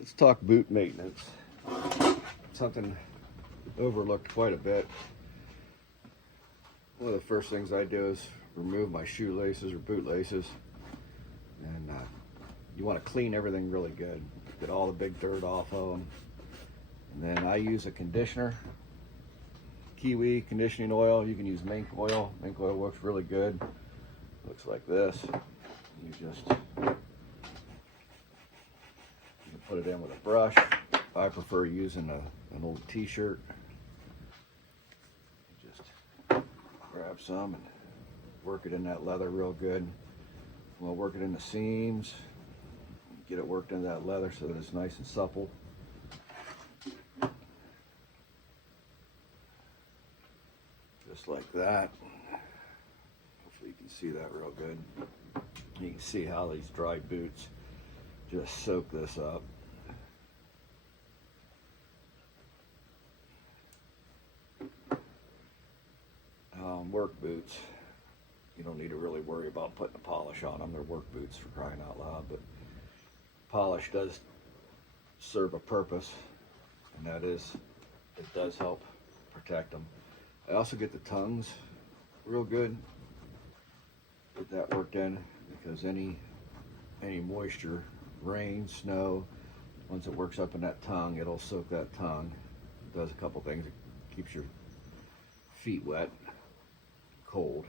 Let's talk boot maintenance. Something overlooked quite a bit. One of the first things I do is remove my shoelaces or boot laces, and you want to clean everything really good. Get all the big dirt off of them. And then I use a conditioner, Kiwi conditioning oil. You can use mink oil. Mink oil works really good. Looks like this. You just put it in with a brush. I prefer using an old t-shirt. Just grab some and work it in that leather real good. We'll work it in the seams. Get it worked into that leather so that it's nice and supple. Just like that. Hopefully you can see that real good. You can see how these dry boots just soak this up. Work boots, you don't need to really worry about putting a polish on them. They're work boots, for crying out loud, but polish does serve a purpose, and that is, it does help protect them. I also get the tongues real good. Get that worked in, because any moisture, rain, snow, once it works up in that tongue, it'll soak that tongue. It does a couple things. It keeps your feet wet, cold.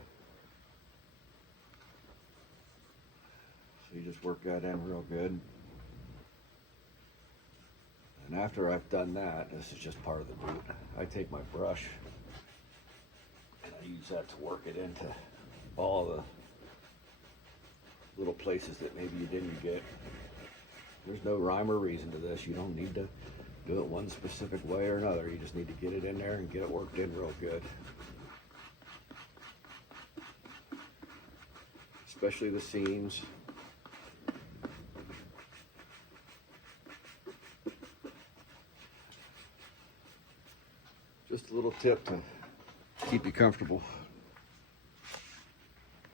So you just work that in real good. And after I've done that, this is just part of the boot, I take my brush and I use that to work it into all the little places that maybe you didn't get. There's no rhyme or reason to this. You don't need to do it one specific way or another. You just need to get it in there and get it worked in real good. Especially the seams. Just a little tip to keep you comfortable.